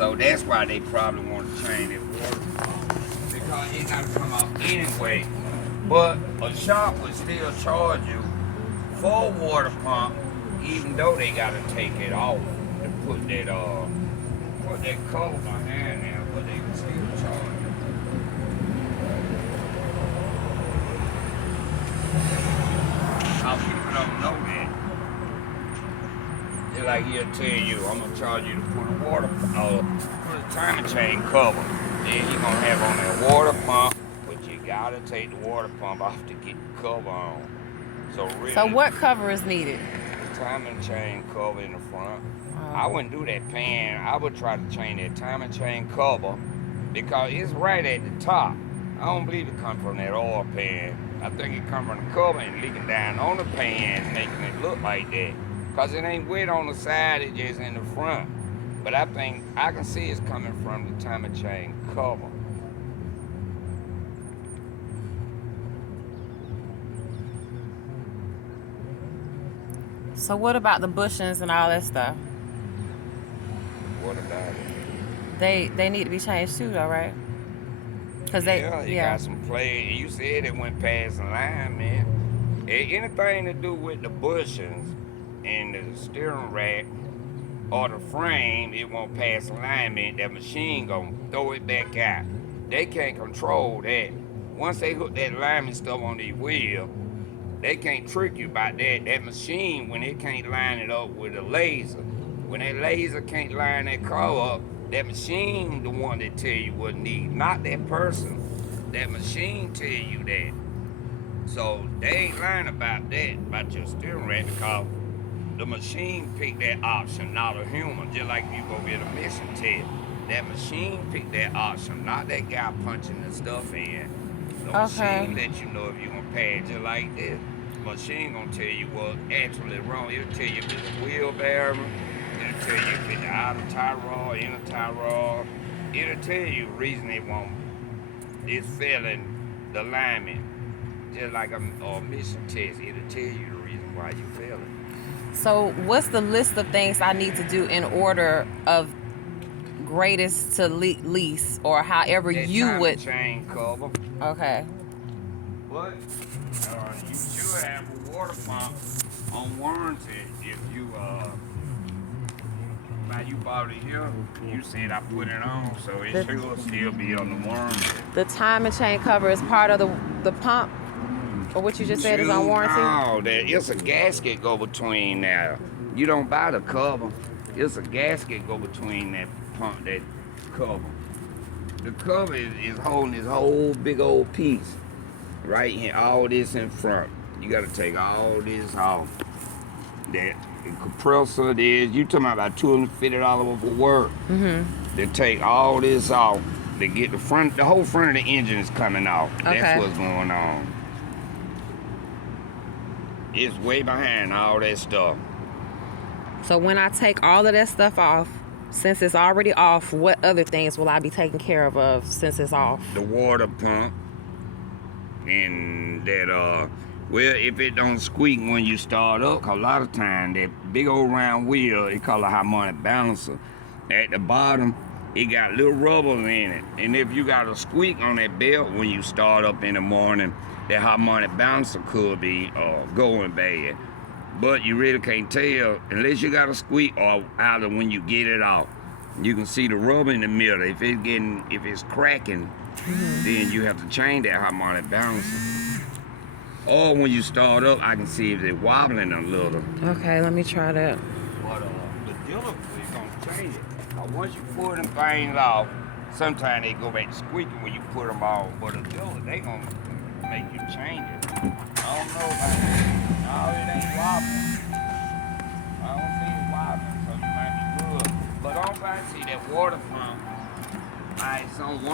So that's why they probably want to change that water pump. Because it got to come off anyway. But a shop would still charge you for a water pump, even though they got to take it off to put that cover behind there, but they would still charge you. How people don't know that. They're like, he'll tell you, I'm gonna charge you to put a timing chain cover. Then you're gonna have on that water pump, but you gotta take the water pump off to get the cover on. So really, So what cover is needed? The timing chain cover in the front. I wouldn't do that pan. I would try to change that timing chain cover because it's right at the top. I don't believe it comes from that oil pan. I think it comes from the cover and leaking down on the pan, making it look like that. Because it ain't wet on the side, it's just in the front. But I think I can see it's coming from the timing chain cover. So what about the bushings and all that stuff? What about it? They need to be changed too, though, right? Cause it got some play. You said it went past the line, man. Anything to do with the bushings and the steering rack or the frame, it won't pass alignment. That machine gonna throw it back out. They can't control that. Once they hook that alignment stuff on the wheel, they can't trick you about that. That machine, when it can't line it up with a laser, when that laser can't line that car up, that machine the one that tell you what need, not that person. That machine tell you that. So they ain't lying about that, about your steering rack, because the machine picked that option, not a human. Just like you go get a mission test. That machine picked that option, not that guy punching the stuff in. The machine let you know if you gonna pass just like this. The machine gonna tell you what's actually wrong. It'll tell you if it's a wheel bearing. It'll tell you if it's outer tie rod, inner tie rod. It'll tell you the reason it won't. It's failing the alignment. Just like a mission test, it'll tell you the reason why you're failing. So what's the list of things I need to do in order of greatest to least, or however that you would? Chain cover. Okay. But you should have a water pump on warranty if you now you bought it here. You said I put it on, so it should still be on the warranty. The timing chain cover is part of the pump. Or what you just said is on warranty? No, it's a gasket go between there. You don't buy the cover. It's a gasket go between that pump, that cover. The cover is holding this whole big old piece. Right here, all this in front. You gotta take all this off. That the compressor, you talking about $250 worth of work. They take all this off. They get the whole front of the engine is coming off. That's what's going on. It's way behind all that stuff. So when I take all of that stuff off, since it's already off, what other things will I be taking care of since it's off? The water pump. And that, well, if it don't squeak when you start up, cause a lot of time that big old round wheel, they call a harmonic balancer. At the bottom, it got little rubber in it. And if you got a squeak on that belt when you start up in the morning, that harmonic balancer could be going bad. But you really can't tell unless you got a squeak or either when you get it off. You can see the rubber in the middle. If it's cracking, then you have to change that harmonic balancer. Or when you start up, I can see if it's wobbling a little. Okay, let me try that. But the dealer is gonna change it. Once you pull them things off, sometimes they go back to squeaking when you put them off. But the dealer, they gonna make you change it. I don't know about that. No, it ain't wobbling. I don't see it wobbling, so you might be good. But I'm trying to see that water pump. It's on one.